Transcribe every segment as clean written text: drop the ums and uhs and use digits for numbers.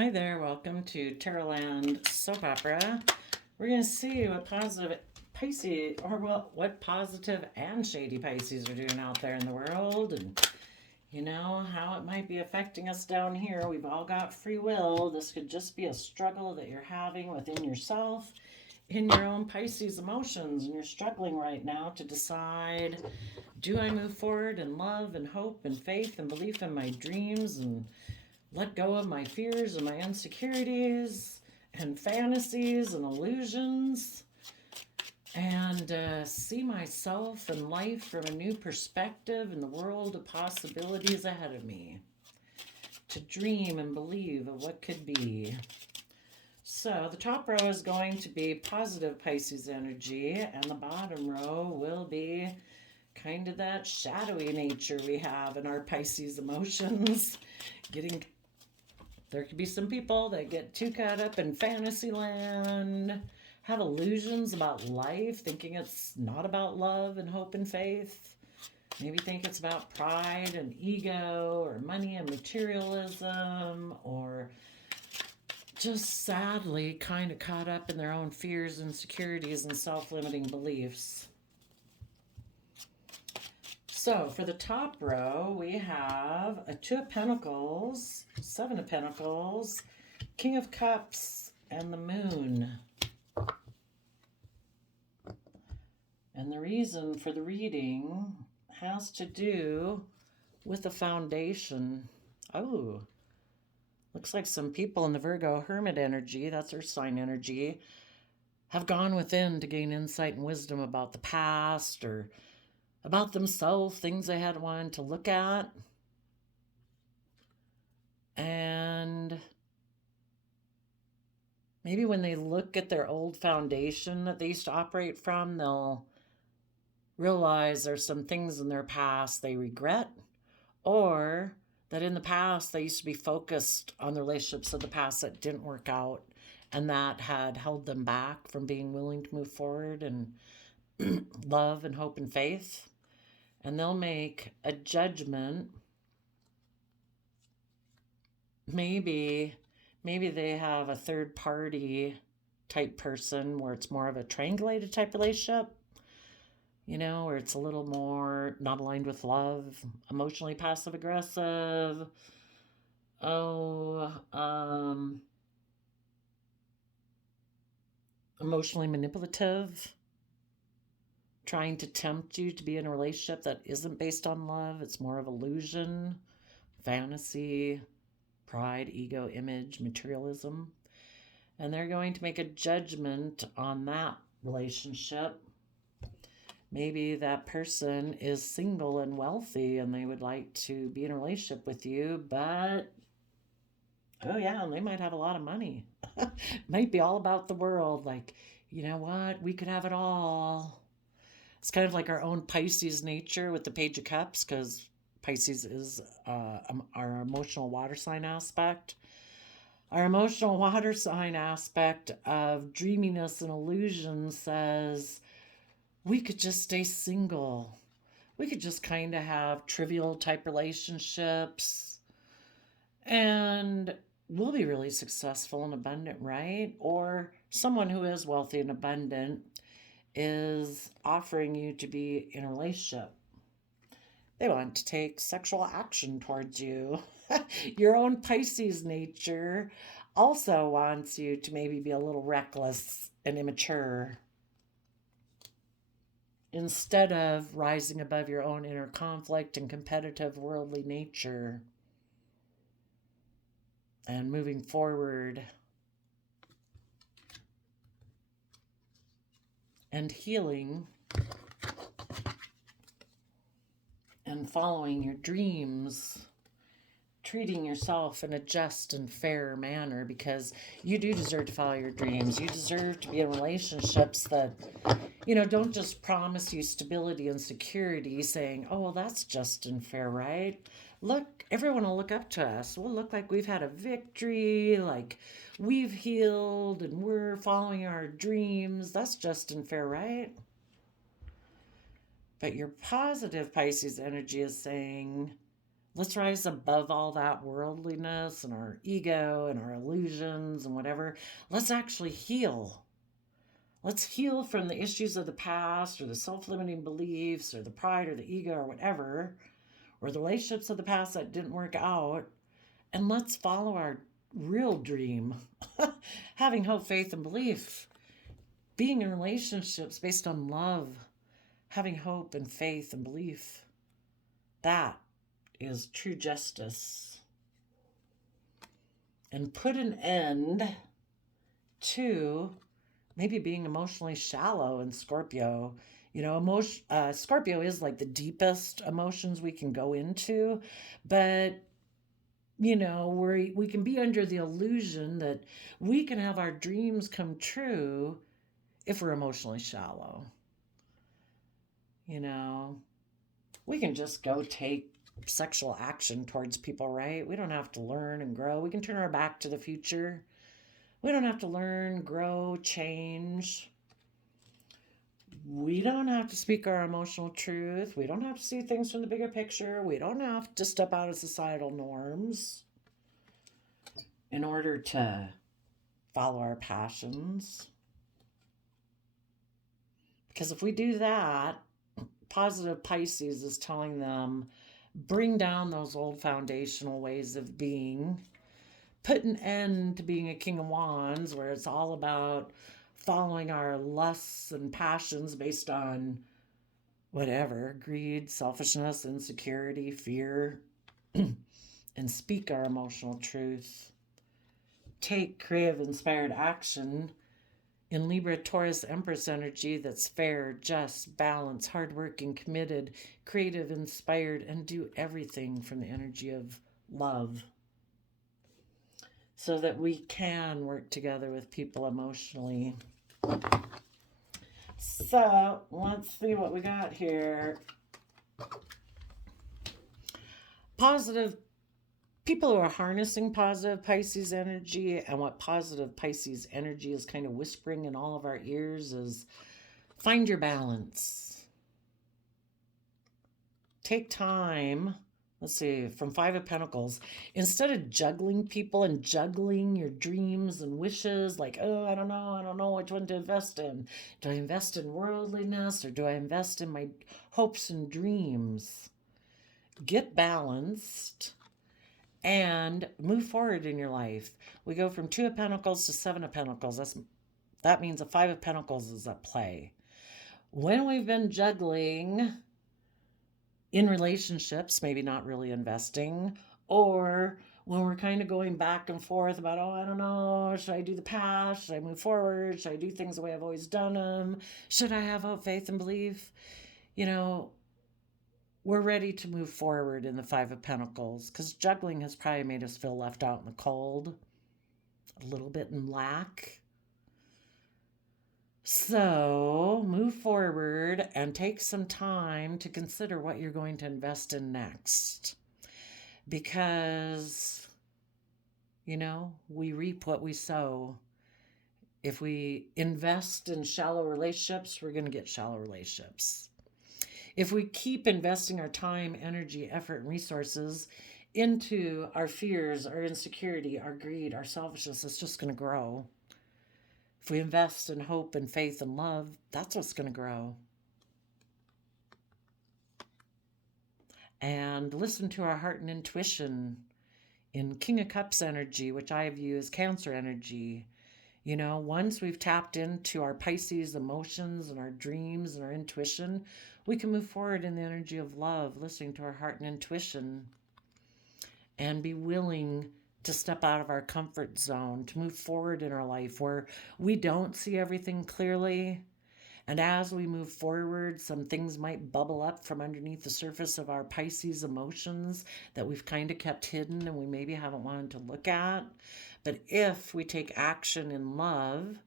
Hi there, welcome to Tarotland Soap Opera. We're going to see what positive Pisces, or what positive and shady Pisces are doing out there in the world, and how it might be affecting us down here. We've all got free will. This could just be a struggle that you're having within yourself, in your own Pisces emotions, and you're struggling right now to decide, do I move forward in love and hope and faith and belief in my dreams and let go of my fears and my insecurities and fantasies and illusions and see myself and life from a new perspective in the world of possibilities ahead of me, to dream and believe of what could be. So the top row is going to be positive Pisces energy, and the bottom row will be kind of that shadowy nature we have in our Pisces emotions. There could be some people that get too caught up in fantasy land, have illusions about life, thinking it's not about love and hope and faith. Maybe think it's about pride and ego or money and materialism, or just sadly kind of caught up in their own fears, insecurities, and self-limiting beliefs. So for the top row, we have a Two of Pentacles, Seven of Pentacles, King of Cups, and the Moon. And the reason for the reading has to do with the foundation. Oh, looks like some people in the Virgo Hermit energy, that's Earth sign energy, have gone within to gain insight and wisdom about the past or about themselves, things they had wanted to look at. And maybe when they look at their old foundation that they used to operate from, they'll realize there's some things in their past they regret, or that in the past they used to be focused on the relationships of the past that didn't work out, and that had held them back from being willing to move forward and love and hope and faith. And they'll make a judgment. Maybe they have a third party type person where it's more of a triangulated type relationship, where it's a little more not aligned with love, emotionally passive aggressive. Emotionally manipulative, trying to tempt you to be in a relationship that isn't based on love. It's more of illusion, fantasy, pride, ego, image, materialism. And they're going to make a judgment on that relationship. Maybe that person is single and wealthy and they would like to be in a relationship with you, but oh yeah, and they might have a lot of money. Might be all about the world. Like, you know what? We could have it all. It's kind of like our own Pisces nature with the Page of Cups, because Pisces is our emotional water sign aspect. Our emotional water sign aspect of dreaminess and illusion says we could just stay single. We could just kind of have trivial type relationships and we'll be really successful and abundant, right? Or someone who is wealthy and abundant is offering you to be in a relationship. They want to take sexual action towards you. Your own Pisces nature also wants you to maybe be a little reckless and immature instead of rising above your own inner conflict and competitive worldly nature and moving forward and healing and following your dreams, treating yourself in a just and fair manner, because you do deserve to follow your dreams. You deserve to be in relationships that, don't just promise you stability and security saying, oh, well, that's just and fair, right? Look, everyone will look up to us. We'll look like we've had a victory, like we've healed and we're following our dreams. That's just and fair, right? But your positive Pisces energy is saying, Let's rise above all that worldliness and our ego and our illusions and whatever. Let's actually heal. Let's heal from the issues of the past or the self limiting beliefs or the pride or the ego or whatever, or the relationships of the past that didn't work out. And let's follow our real dream having hope, faith, and belief, being in relationships based on love, having hope and faith and belief. That is true justice. And put an end to maybe being emotionally shallow in Scorpio. You know, Scorpio is like the deepest emotions we can go into, but you know, we can be under the illusion that we can have our dreams come true if we're emotionally shallow. You know, we can just go take sexual action towards people, right? We don't have to learn and grow. We can turn our back to the future. We don't have to learn, grow, change. We don't have to speak our emotional truth. We don't have to see things from the bigger picture. We don't have to step out of societal norms in order to follow our passions. Because if we do that, positive Pisces is telling them, bring down those old foundational ways of being. Put an end to being a King of Wands, where it's all about following our lusts and passions based on whatever, greed, selfishness, insecurity, fear, and speak our emotional truth. Take creative, inspired action in Libra, Taurus, Empress energy that's fair, just, balanced, hardworking, committed, creative, inspired, and do everything from the energy of love, so that we can work together with people emotionally. So let's see what we got here. Positive people who are harnessing positive Pisces energy, and what positive Pisces energy is kind of whispering in all of our ears is, find your balance. Take time. Let's see, from Five of Pentacles. Instead of juggling people and juggling your dreams and wishes, like, oh, I don't know which one to invest in. Do I invest in worldliness or do I invest in my hopes and dreams? Get balanced and move forward in your life. We go from Two of Pentacles to Seven of Pentacles. That means a Five of Pentacles is at play. When we've been juggling in relationships, maybe not really investing, or when we're kind of going back and forth about, oh, I don't know, should I do the past? Should I move forward? Should I do things the way I've always done them? Should I have hope, faith, and belief? You know, we're ready to move forward in the Five of Pentacles, because juggling has probably made us feel left out in the cold, a little bit in lack. So move forward and take some time to consider what you're going to invest in next. Because, you know, we reap what we sow. If we invest in shallow relationships, we're going to get shallow relationships. If we keep investing our time, energy, effort, and resources into our fears, our insecurity, our greed, our selfishness, it's just going to grow. If we invest in hope and faith and love, that's what's going to grow. And listen to our heart and intuition in King of Cups energy, which I view as Cancer energy. You know, once we've tapped into our Pisces emotions and our dreams and our intuition, we can move forward in the energy of love, listening to our heart and intuition, and be willing to step out of our comfort zone, to move forward in our life where we don't see everything clearly. And as we move forward, some things might bubble up from underneath the surface of our Pisces emotions that we've kind of kept hidden and we maybe haven't wanted to look at. But if we take action in love,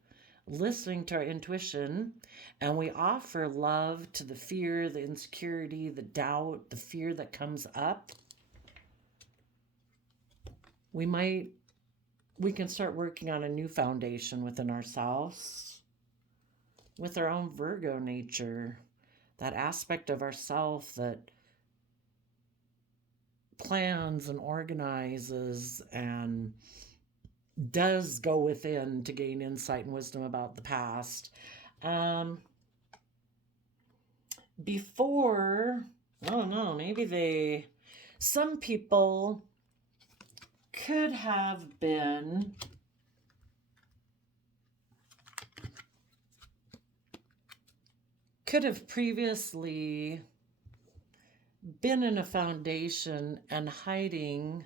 listening to our intuition, and we offer love to the fear, the insecurity, the doubt, the fear that comes up, we can start working on a new foundation within ourselves, with our own Virgo nature, that aspect of ourself that plans and organizes and does go within to gain insight and wisdom about the past. Um, Before, I don't know, some people could have previously been in a foundation and hiding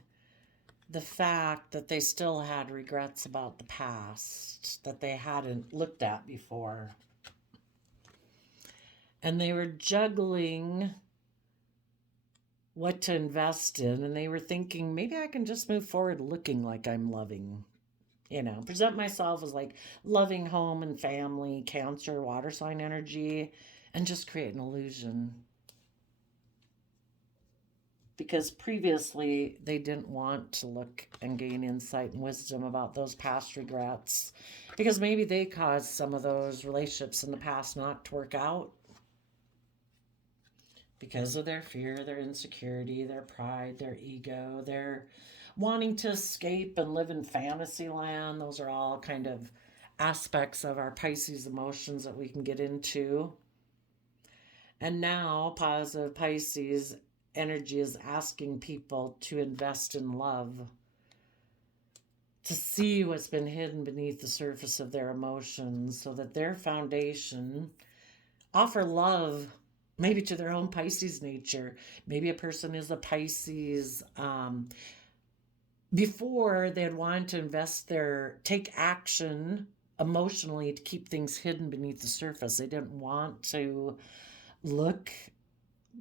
the fact that they still had regrets about the past that they hadn't looked at before. And they were juggling what to invest in, and they were thinking, maybe I can just move forward looking like I'm loving. Present myself as like loving home and family, Cancer, water sign energy, and just create an illusion. Because previously they didn't want to look and gain insight and wisdom about those past regrets, because maybe they caused some of those relationships in the past not to work out because of their fear, their insecurity, their pride, their ego, their wanting to escape and live in fantasy land. Those are all kind of aspects of our Pisces emotions that we can get into. And now, positive Pisces energy is asking people to invest in love, to see what's been hidden beneath the surface of their emotions so that their foundation offer love, maybe to their own Pisces nature. Maybe a person is a Pisces. Before, they had wanted to take action emotionally to keep things hidden beneath the surface. They didn't want to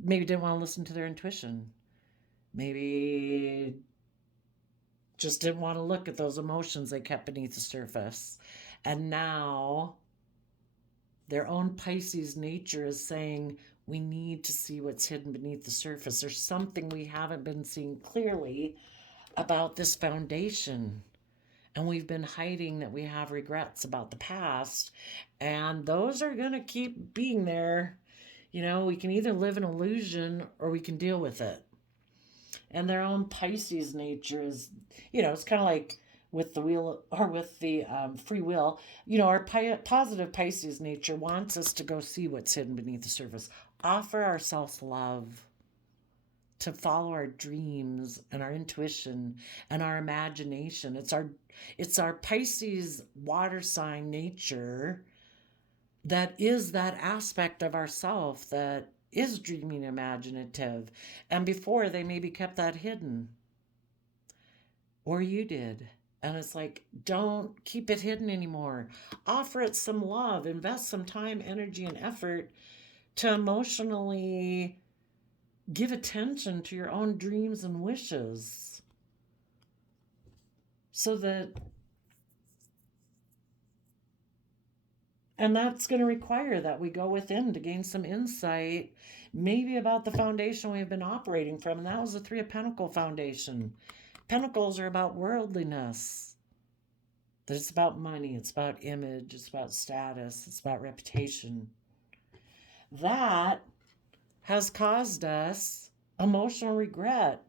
maybe didn't want to listen to their intuition. Maybe just didn't want to look at those emotions they kept beneath the surface. And now their own Pisces nature is saying, we need to see what's hidden beneath the surface. There's something we haven't been seeing clearly about this foundation. And we've been hiding that we have regrets about the past. And those are going to keep being there. We can either live an illusion or we can deal with it. And their own Pisces nature is, it's kind of like with the wheel or with the free will. Our positive Pisces nature wants us to go see what's hidden beneath the surface, offer ourselves love, to follow our dreams and our intuition and our imagination. It's our Pisces water sign nature that is that aspect of ourself that is dreaming, imaginative. And before, they maybe kept that hidden. Or you did. And it's like, don't keep it hidden anymore. Offer it some love. Invest some time, energy, and effort to emotionally give attention to your own dreams and wishes. And that's going to require that we go within to gain some insight, maybe about the foundation we've been operating from. And that was the Three of Pentacles foundation. Pentacles are about worldliness. That it's about money, it's about image, it's about status, it's about reputation. That has caused us emotional regret.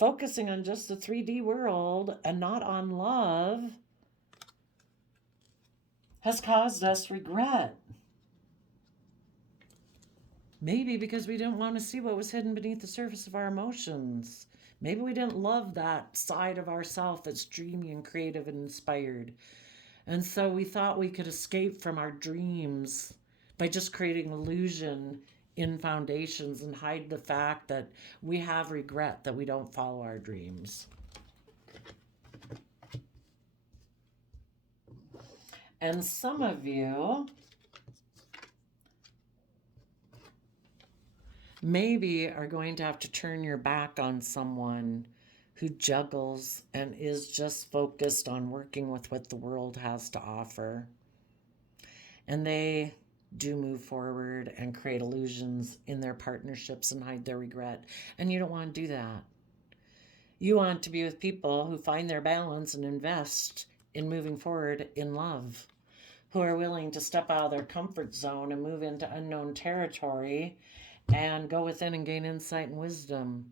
Focusing on just the 3D world and not on love has caused us regret. Maybe because we didn't want to see what was hidden beneath the surface of our emotions. Maybe we didn't love that side of ourself that's dreamy and creative and inspired. And so we thought we could escape from our dreams by just creating illusion in foundations and hide the fact that we have regret that we don't follow our dreams. And some of you maybe are going to have to turn your back on someone who juggles and is just focused on working with what the world has to offer. And they do move forward and create illusions in their partnerships and hide their regret. And you don't want to do that. You want to be with people who find their balance and invest in moving forward in love, who are willing to step out of their comfort zone and move into unknown territory and go within and gain insight and wisdom.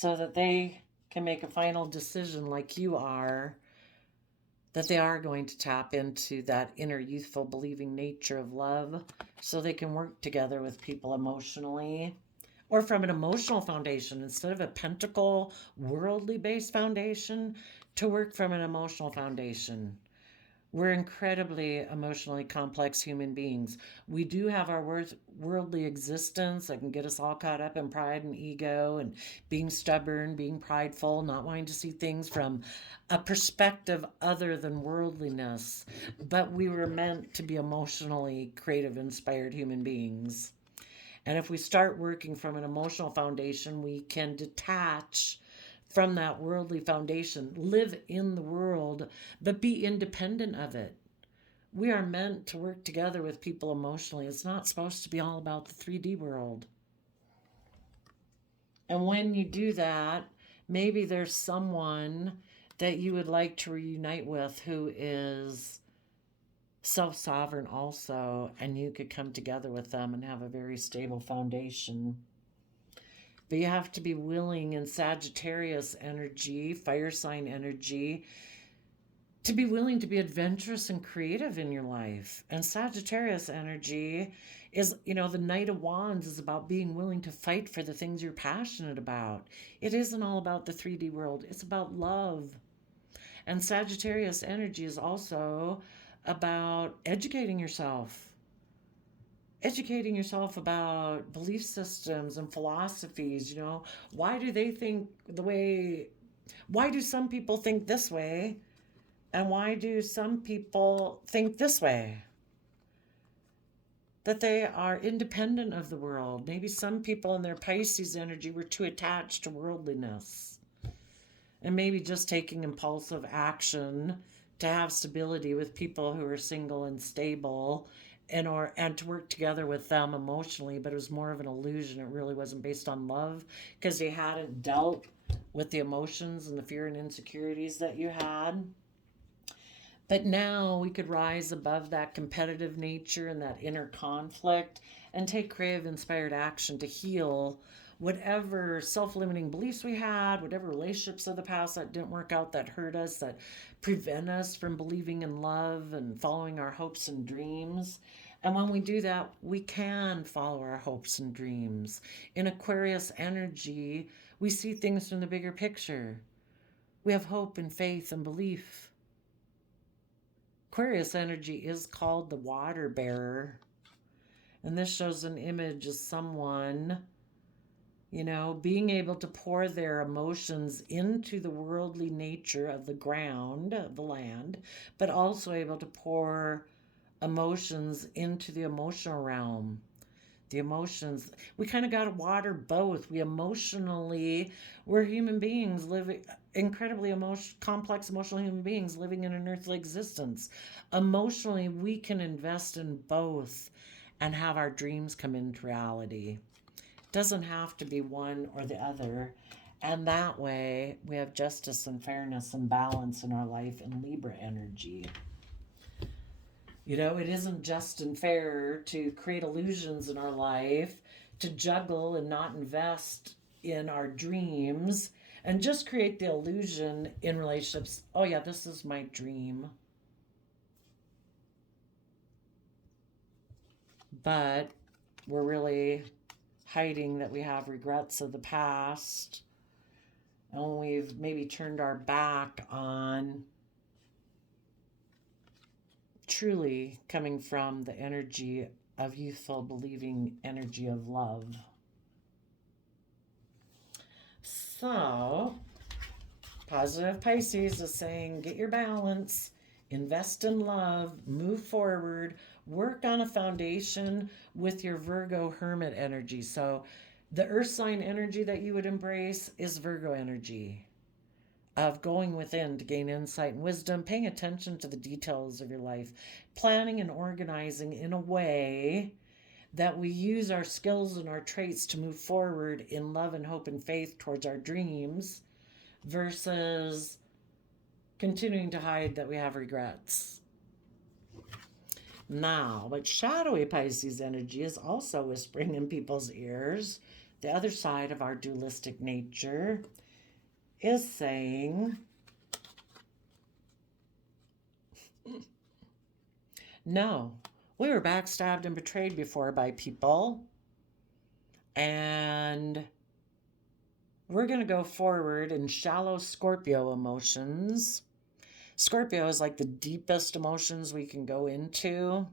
so that they can make a final decision like you are, that they are going to tap into that inner youthful believing nature of love so they can work together with people emotionally or from an emotional foundation instead of a pentacle worldly based foundation, to work from an emotional foundation. We're incredibly emotionally complex human beings. We do have our worldly existence that can get us all caught up in pride and ego and being stubborn, being prideful, not wanting to see things from a perspective other than worldliness. But we were meant to be emotionally creative, inspired human beings. And if we start working from an emotional foundation, we can detach from that worldly foundation, live in the world, but be independent of it. We are meant to work together with people emotionally. It's not supposed to be all about the 3D world. And when you do that, maybe there's someone that you would like to reunite with who is self sovereign also, and you could come together with them and have a very stable foundation. But you have to be willing in Sagittarius energy, fire sign energy, to be willing to be adventurous and creative in your life. And Sagittarius energy is, the Knight of Wands is about being willing to fight for the things you're passionate about. It isn't all about the 3D world, it's about love. And Sagittarius energy is also about educating yourself. Educating yourself about belief systems and philosophies. Why do they think why do some people think this way? And why do some people think this way? That they are independent of the world. Maybe some people in their Pisces energy were too attached to worldliness. And maybe just taking impulsive action to have stability with people who are single and stable and to work together with them emotionally, but it was more of an illusion. It really wasn't based on love because they hadn't dealt with the emotions and the fear and insecurities that you had. But now we could rise above that competitive nature and that inner conflict and take creative, inspired action to heal whatever self-limiting beliefs we had, whatever relationships of the past that didn't work out, that hurt us, that prevent us from believing in love and following our hopes and dreams. And when we do that, we can follow our hopes and dreams. In Aquarius energy, we see things from the bigger picture. We have hope and faith and belief. Aquarius energy is called the water bearer. And this shows an image of someone, being able to pour their emotions into the worldly nature of the ground, of the land, but also able to pour emotions into the emotional realm. The emotions, we kind of got to water both. We're human beings living incredibly complex emotional human beings living in an earthly existence. Emotionally, we can invest in both and have our dreams come into reality. It doesn't have to be one or the other. And that way, we have justice and fairness and balance in our life in Libra energy. It isn't just and fair to create illusions in our life, to juggle and not invest in our dreams, and just create the illusion in relationships. Oh, yeah, this is my dream. But we're really hiding that we have regrets of the past, and we've maybe turned our back on truly coming from the energy of youthful, believing energy of love. So, positive Pisces is saying, get your balance, invest in love, move forward, work on a foundation with your Virgo hermit energy. So, the earth sign energy that you would embrace is Virgo energy, of going within to gain insight and wisdom, paying attention to the details of your life, planning and organizing in a way that we use our skills and our traits to move forward in love and hope and faith towards our dreams versus continuing to hide that we have regrets. Now, but shadowy Pisces energy is also whispering in people's ears The other side of our dualistic nature is saying, no, we were backstabbed and betrayed before by people, and we're going to go forward in shallow Scorpio emotions. Scorpio is like the deepest emotions we can go into.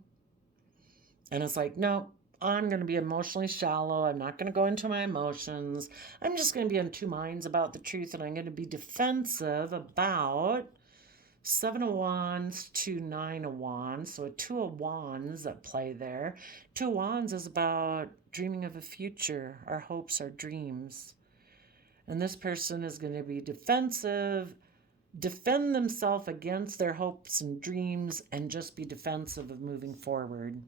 And it's like, no, I'm going to be emotionally shallow. I'm not going to go into my emotions. I'm just going to be in two minds about the truth, and I'm going to be defensive about Seven of Wands to Nine of Wands. So a Two of Wands at play there. Two of Wands is about dreaming of a future, our hopes, our dreams. And this person is going to be defensive, defend themselves against their hopes and dreams, and just be defensive of moving forward.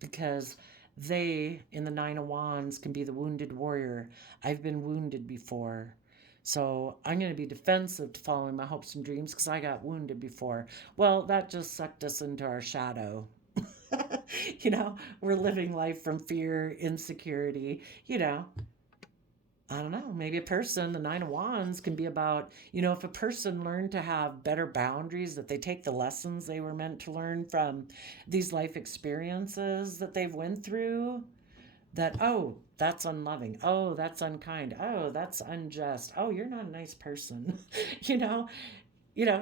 Because they, in the Nine of Wands, can be the wounded warrior. I've been wounded before. So I'm going to be defensive to following my hopes and dreams because I got wounded before. Well, that just sucked us into our shadow. We're living life from fear, insecurity, I don't know, maybe a person, the Nine of Wands can be about, if a person learned to have better boundaries, that they take the lessons they were meant to learn from these life experiences that they've went through, that, oh, that's unloving. Oh, that's unkind. Oh, that's unjust. Oh, you're not a nice person. you know,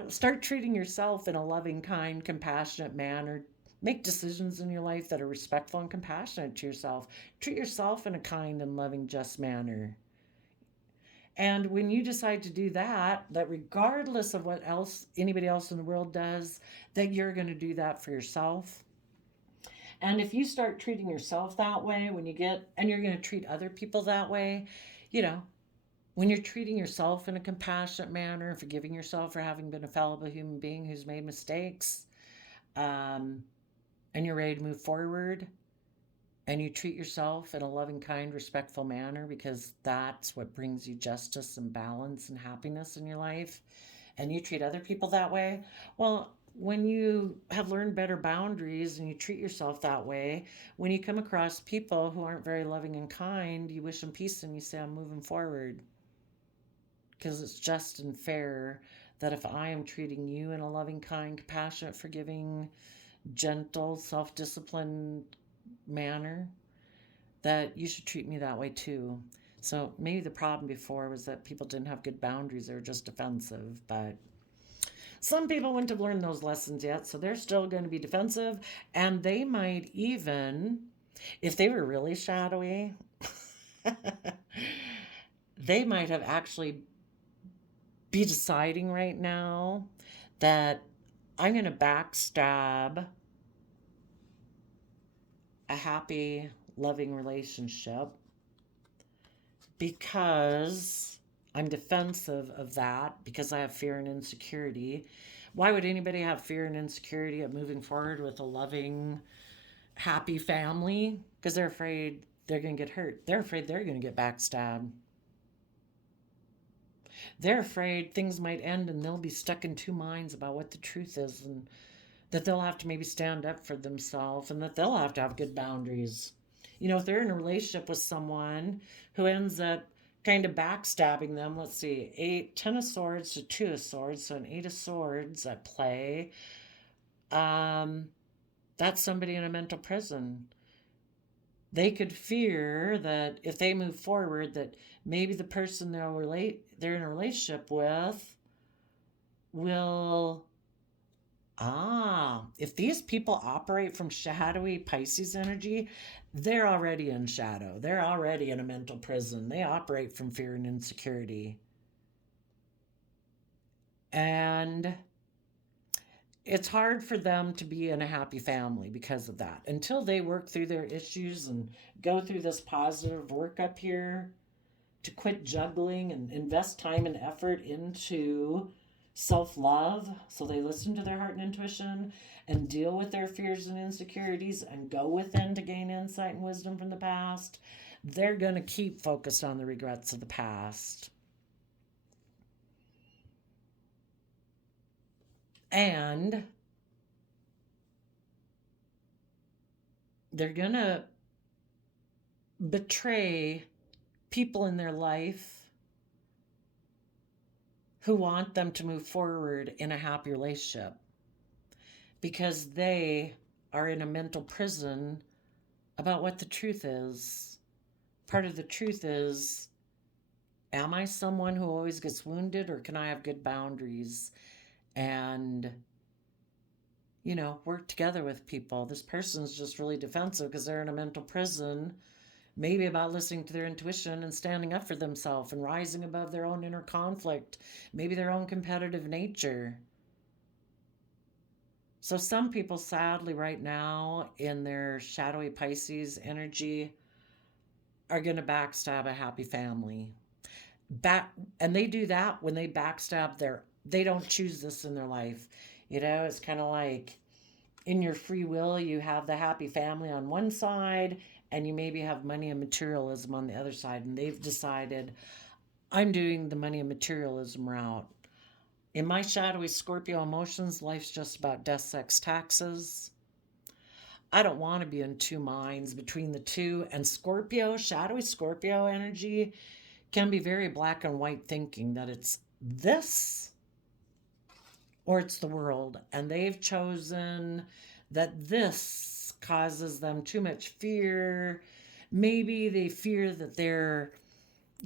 start treating yourself in a loving, kind, compassionate manner. Make decisions in your life that are respectful and compassionate to yourself. Treat yourself in a kind and loving, just manner. And when you decide to do that regardless of what else anybody else in the world does, that you're going to do that for yourself. And if you start treating yourself that way, and you're going to treat other people that way, when you're treating yourself in a compassionate manner, forgiving yourself for having been a fallible human being who's made mistakes, and you're ready to move forward, and you treat yourself in a loving, kind, respectful manner, because that's what brings you justice and balance and happiness in your life, and you treat other people that way, well, when you have learned better boundaries and you treat yourself that way, when you come across people who aren't very loving and kind, you wish them peace and you say, I'm moving forward. Because it's just and fair that if I am treating you in a loving, kind, compassionate, forgiving, gentle, self-disciplined manner, that you should treat me that way too. So maybe the problem before was that people didn't have good boundaries. They were just defensive. But some people wouldn't have learned those lessons yet, so they're still going to be defensive. And they might even, if they were really shadowy, they might have actually be deciding right now that I'm going to backstab a happy, loving relationship because I'm defensive of that, because I have fear and insecurity. Why would anybody have fear and insecurity at moving forward with a loving, happy family? Because they're afraid they're going to get hurt. They're afraid they're going to get backstabbed. They're afraid things might end and they'll be stuck in two minds about what the truth is, and that they'll have to maybe stand up for themselves, and that they'll have to have good boundaries. If they're in a relationship with someone who ends up kind of backstabbing them, let's see, 10 of Swords to 2 of Swords, so an 8 of Swords at play, that's somebody in a mental prison. They could fear that if they move forward, that maybe the person they're in a relationship with will, if these people operate from shadowy Pisces energy, they're already in shadow. They're already in a mental prison. They operate from fear and insecurity. And it's hard for them to be in a happy family because of that. Until they work through their issues and go through this positive work up here to quit juggling and invest time and effort into self-love, so they listen to their heart and intuition and deal with their fears and insecurities and go within to gain insight and wisdom from the past, they're going to keep focused on the regrets of the past. And they're going to betray people in their life who want them to move forward in a happy relationship because they are in a mental prison about what the truth is. Part of the truth is, am I someone who always gets wounded, or can I have good boundaries and, work together with people? This person's just really defensive because they're in a mental prison, maybe about listening to their intuition and standing up for themselves and rising above their own inner conflict, maybe their own competitive nature. So some people, sadly, right now in their shadowy Pisces energy, are going to backstab a happy family. And they do that when they backstab they don't choose this in their life. It's kind of like in your free will, you have the happy family on one side, and you maybe have money and materialism on the other side. And they've decided, I'm doing the money and materialism route. In my shadowy Scorpio emotions, life's just about death, sex, taxes. I don't want to be in two minds between the two. And Scorpio, shadowy Scorpio energy can be very black and white thinking that it's this or it's the world. And they've chosen that this causes them too much fear. Maybe they fear that their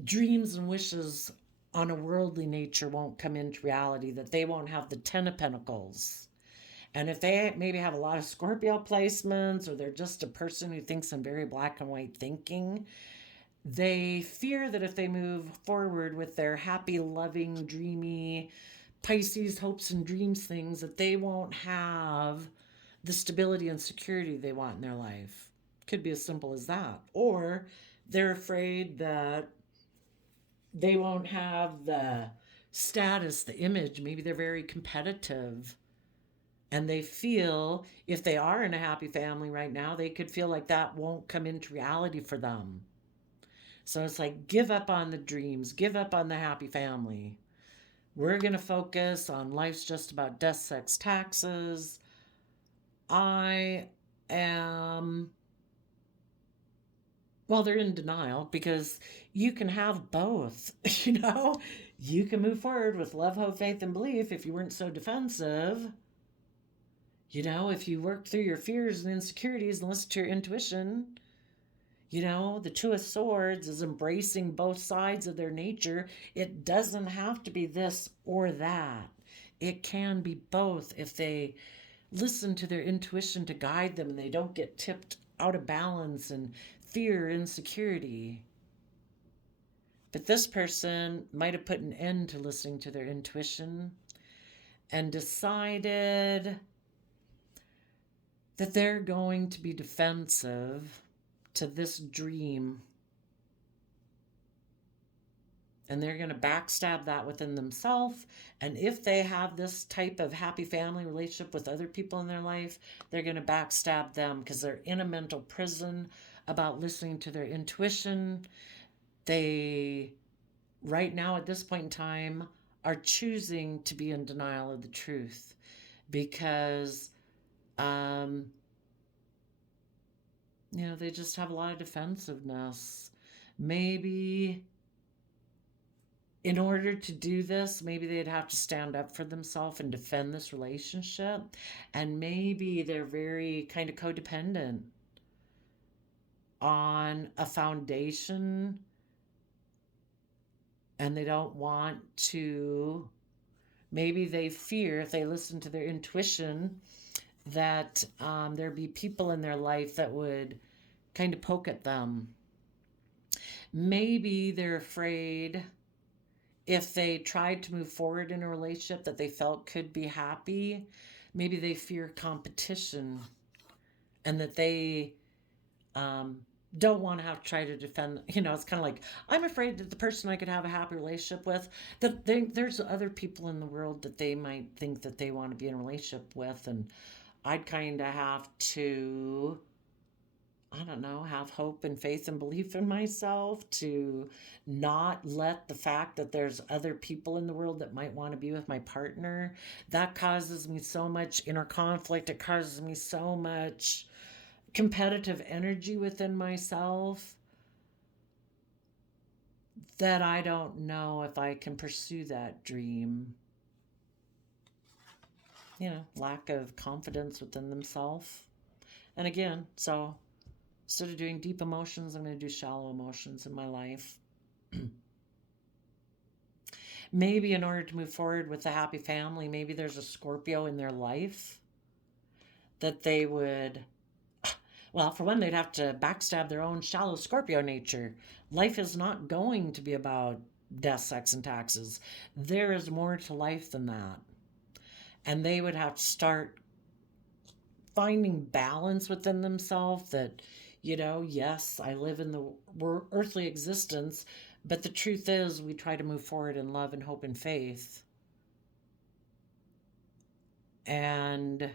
dreams and wishes on a worldly nature won't come into reality, that they won't have the 10 of Pentacles. And if they maybe have a lot of Scorpio placements, or they're just a person who thinks in very black and white thinking, they fear that if they move forward with their happy, loving, dreamy Pisces hopes and dreams things, that they won't have the stability and security they want in their life. Could be as simple as that. Or they're afraid that they won't have the status, the image. Maybe they're very competitive. And they feel if they are in a happy family right now, they could feel like that won't come into reality for them. So it's like, give up on the dreams, give up on the happy family. We're going to focus on life's just about death, sex, taxes. I am... Well, they're in denial because you can have both. You can move forward with love, hope, faith, and belief if you weren't so defensive. If you work through your fears and insecurities and listen to your intuition. The Two of Swords is embracing both sides of their nature. It doesn't have to be this or that. It can be both if they listen to their intuition to guide them and they don't get tipped out of balance and fear, insecurity. But this person might have put an end to listening to their intuition and decided that they're going to be defensive to this dream. And they're going to backstab that within themselves. And if they have this type of happy family relationship with other people in their life, they're going to backstab them because they're in a mental prison about listening to their intuition. They, right now at this point in time, are choosing to be in denial of the truth because, they just have a lot of defensiveness. Maybe in order to do this, maybe they'd have to stand up for themselves and defend this relationship. And maybe they're very kind of codependent on a foundation, and they don't want to, maybe they fear if they listen to their intuition that there'd be people in their life that would kind of poke at them. Maybe they're afraid if they tried to move forward in a relationship that they felt could be happy, maybe they fear competition and that they don't want to have to try to defend. It's kind of like, I'm afraid that the person I could have a happy relationship with, that there's other people in the world that they might think that they want to be in a relationship with, and I'd kind of have to, I don't know, have hope and faith and belief in myself to not let the fact that there's other people in the world that might want to be with my partner. That causes me so much inner conflict. It causes me so much competitive energy within myself. that I don't know if I can pursue that dream. Lack of confidence within themselves. And again, so instead of doing deep emotions, I'm going to do shallow emotions in my life. Maybe in order to move forward with a happy family, maybe there's a Scorpio in their life that they would, well, for one, they'd have to backstab their own shallow Scorpio nature. Life is not going to be about death, sex, and taxes. There is more to life than that. And they would have to start finding balance within themselves that, yes, I live in the earthly existence, but the truth is we try to move forward in love and hope and faith. And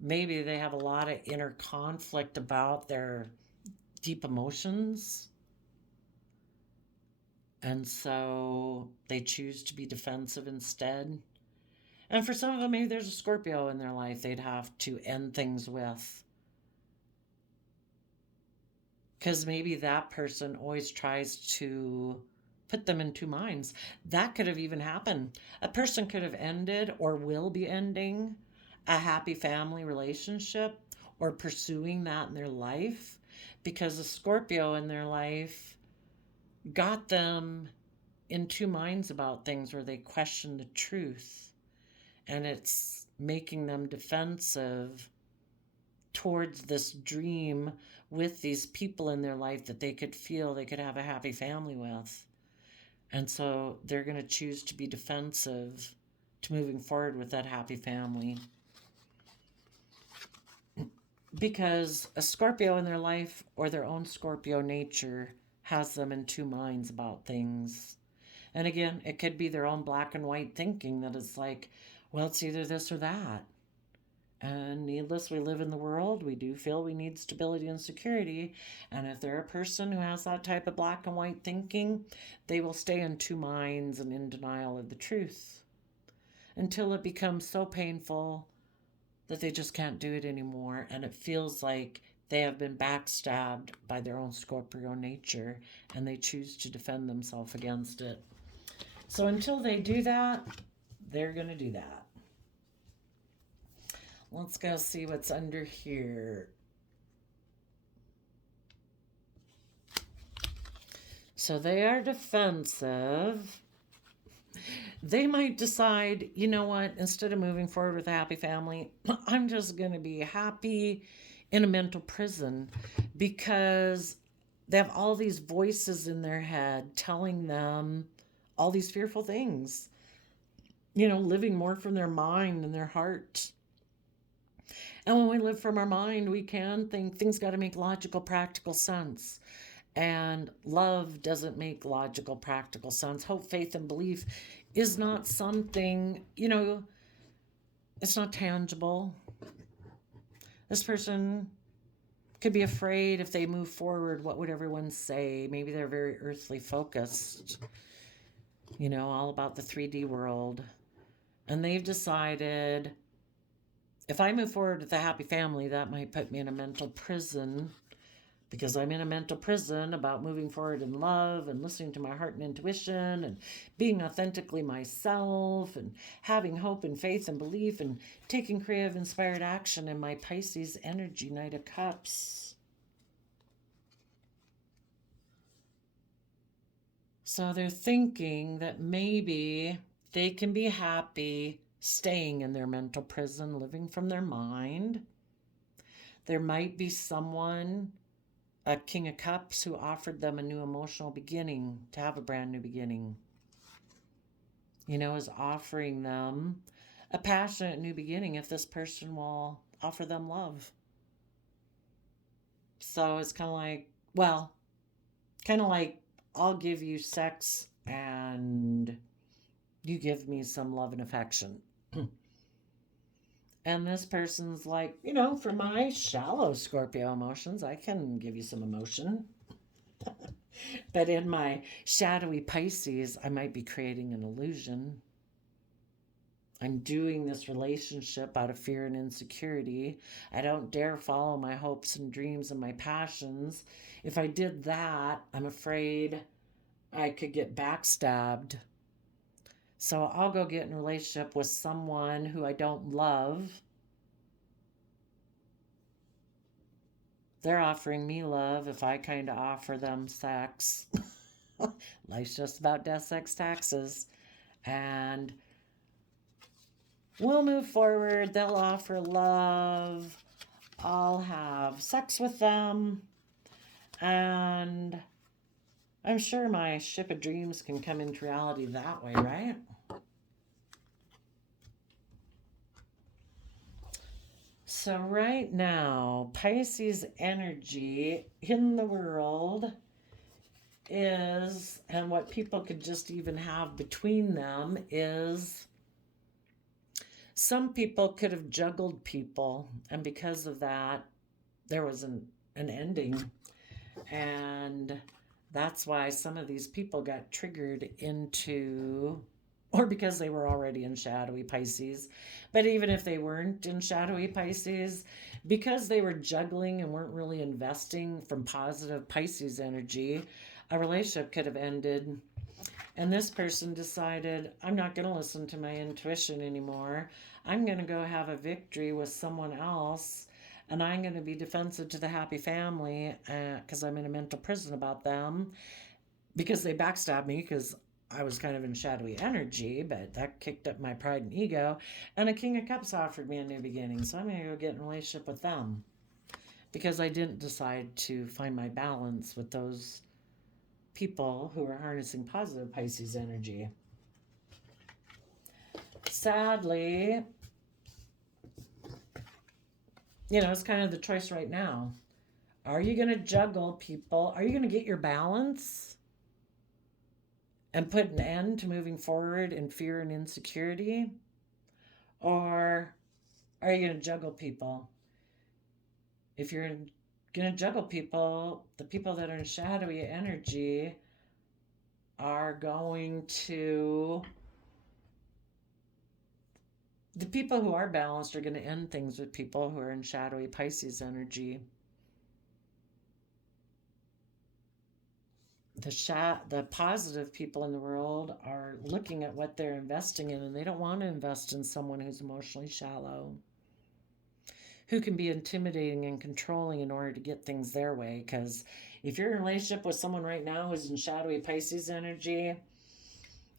maybe they have a lot of inner conflict about their deep emotions. And so they choose to be defensive instead. And for some of them, maybe there's a Scorpio in their life they'd have to end things with. Because maybe that person always tries to put them in two minds. That could have even happened. A person could have ended or will be ending a happy family relationship or pursuing that in their life because a Scorpio in their life got them in two minds about things where they question the truth. And it's making them defensive towards this dream with these people in their life that they could feel they could have a happy family with. And so they're going to choose to be defensive to moving forward with that happy family. Because a Scorpio in their life or their own Scorpio nature has them in two minds about things. And again, it could be their own black and white thinking that it's like, well, it's either this or that. And needless, we live in the world. We do feel we need stability and security. And if they're a person who has that type of black and white thinking, they will stay in two minds and in denial of the truth until it becomes so painful that they just can't do it anymore. And it feels like they have been backstabbed by their own Scorpio nature and they choose to defend themselves against it. So until they do that, they're going to do that. Let's go see what's under here. So they are defensive. They might decide, you know what, instead of moving forward with a happy family, I'm just going to be happy in a mental prison because they have all these voices in their head telling them all these fearful things, living more from their mind and their heart. And when we live from our mind, we can think things got to make logical, practical sense. And love doesn't make logical, practical sense. Hope, faith, and belief is not something, it's not tangible. This person could be afraid if they move forward, what would everyone say? Maybe they're very earthly focused, all about the 3D world. And they've decided, if I move forward with a happy family, that might put me in a mental prison because I'm in a mental prison about moving forward in love and listening to my heart and intuition and being authentically myself and having hope and faith and belief and taking creative, inspired action in my Pisces energy, Knight of Cups. So they're thinking that maybe they can be happy staying in their mental prison, living from their mind. There might be someone, a King of Cups, who offered them a new emotional beginning, to have a brand new beginning. Is offering them a passionate new beginning if this person will offer them love. So it's kind of like, I'll give you sex and you give me some love and affection. And this person's like, for my shallow Scorpio emotions, I can give you some emotion. But in my shadowy Pisces, I might be creating an illusion. I'm doing this relationship out of fear and insecurity. I don't dare follow my hopes and dreams and my passions. If I did that, I'm afraid I could get backstabbed. So I'll go get in a relationship with someone who I don't love. They're offering me love if I kind of offer them sex. Life's just about death, sex, taxes. And we'll move forward. They'll offer love. I'll have sex with them. And I'm sure my ship of dreams can come into reality that way, right? So right now, Pisces energy in the world is, and what people could just even have between them is, some people could have juggled people, and because of that, there was an ending. And that's why some of these people got triggered into, or because they were already in shadowy Pisces. But even if they weren't in shadowy Pisces, because they were juggling and weren't really investing from positive Pisces energy, a relationship could have ended. And this person decided, I'm not going to listen to my intuition anymore. I'm going to go have a victory with someone else. And I'm going to be defensive to the happy family because I'm in a mental prison about them. Because they backstabbed me because I was kind of in shadowy energy, but that kicked up my pride and ego. And a King of Cups offered me a new beginning. So I'm going to go get in a relationship with them. Because I didn't decide to find my balance with those people who are harnessing positive Pisces energy. Sadly, it's kind of the choice right now. Are you going to juggle people? Are you going to get your balance and put an end to moving forward in fear and insecurity? Or are you going to juggle people? If you're going to juggle people, the people that are in shadowy energy are going to, the people who are balanced are going to end things with people who are in shadowy Pisces energy. The positive people in the world are looking at what they're investing in, and they don't want to invest in someone who's emotionally shallow, who can be intimidating and controlling in order to get things their way. Because if you're in a relationship with someone right now who's in shadowy Pisces energy,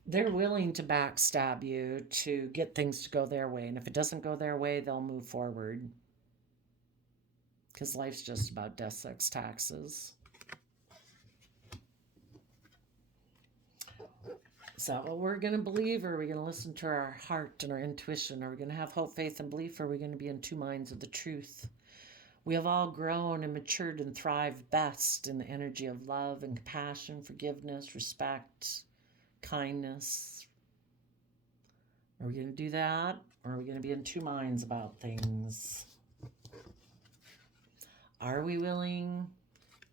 they're willing to backstab you to get things to go their way. And if it doesn't go their way, they'll move forward. Because life's just about death, sex, taxes. So we're going to believe, or are we going to listen to our heart and our intuition? Are we going to have hope, faith, and belief, or are we going to be in two minds of the truth? We have all grown and matured and thrived best in the energy of love and compassion, forgiveness, respect, kindness. Are we going to do that, or are we going to be in two minds about things? Are we willing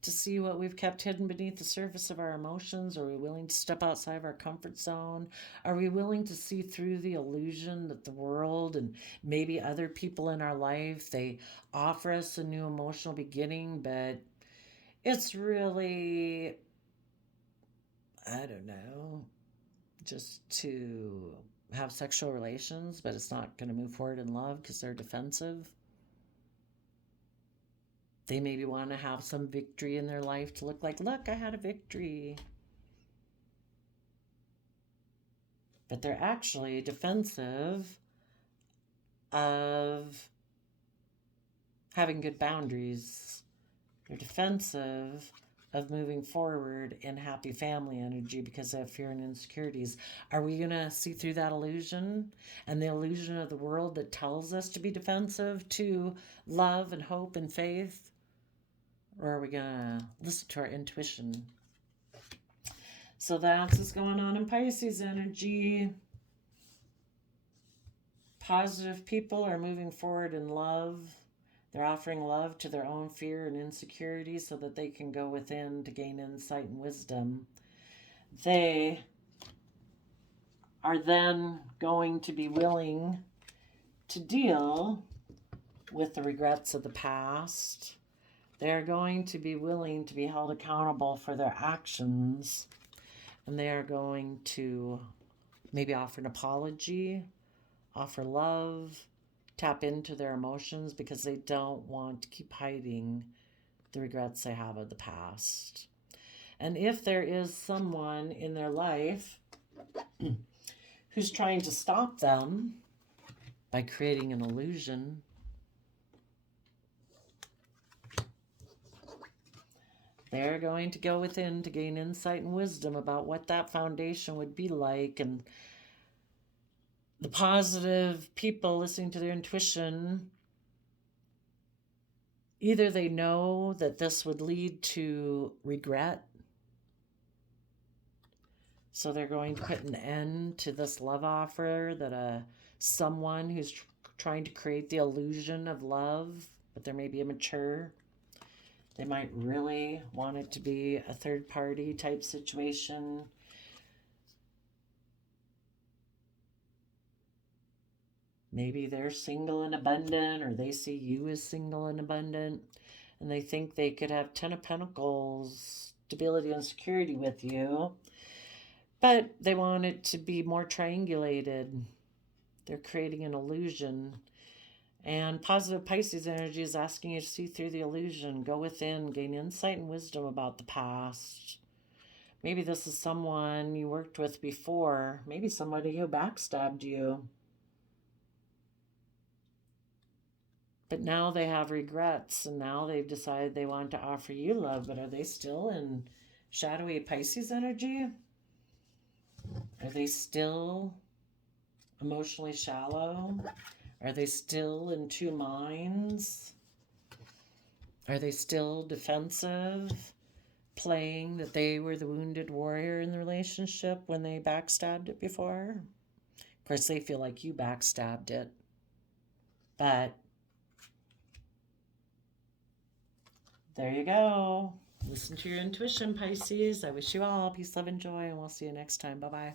to see what we've kept hidden beneath the surface of our emotions? Are we willing to step outside of our comfort zone? Are we willing to see through the illusion that the world and maybe other people in our life, they offer us a new emotional beginning, but it's really, I don't know, just to have sexual relations, but it's not going to move forward in love because they're defensive? They maybe want to have some victory in their life to look like, look, I had a victory. But they're actually defensive of having good boundaries. They're defensive of moving forward in happy family energy because they have fear and insecurities. Are we going to see through that illusion and the illusion of the world that tells us to be defensive to love and hope and faith? Or are we going to listen to our intuition? So that's what's going on in Pisces energy. Positive people are moving forward in love. They're offering love to their own fear and insecurity so that they can go within to gain insight and wisdom. They are then going to be willing to deal with the regrets of the past. They're going to be willing to be held accountable for their actions. And they are going to maybe offer an apology, offer love, tap into their emotions because they don't want to keep hiding the regrets they have of the past. And if there is someone in their life who's trying to stop them by creating an illusion, they're going to go within to gain insight and wisdom about what that foundation would be like. And the positive people listening to their intuition, either they know that this would lead to regret, so they're going to put an end to this love offer that someone who's trying to create the illusion of love, but they're maybe immature. They might really want it to be a third party type situation. Maybe they're single and abundant, or they see you as single and abundant, and they think they could have 10 of Pentacles, stability and security with you, but they want it to be more triangulated. They're creating an illusion. And positive Pisces energy is asking you to see through the illusion, go within, gain insight and wisdom about the past. Maybe this is someone you worked with before, maybe somebody who backstabbed you. But now they have regrets, and now they've decided they want to offer you love, but are they still in shadowy Pisces energy? Are they still emotionally shallow? Are they still in two minds? Are they still defensive, playing that they were the wounded warrior in the relationship when they backstabbed it before? Of course, they feel like you backstabbed it. But there you go. Listen to your intuition, Pisces. I wish you all peace, love, and joy, and we'll see you next time. Bye-bye.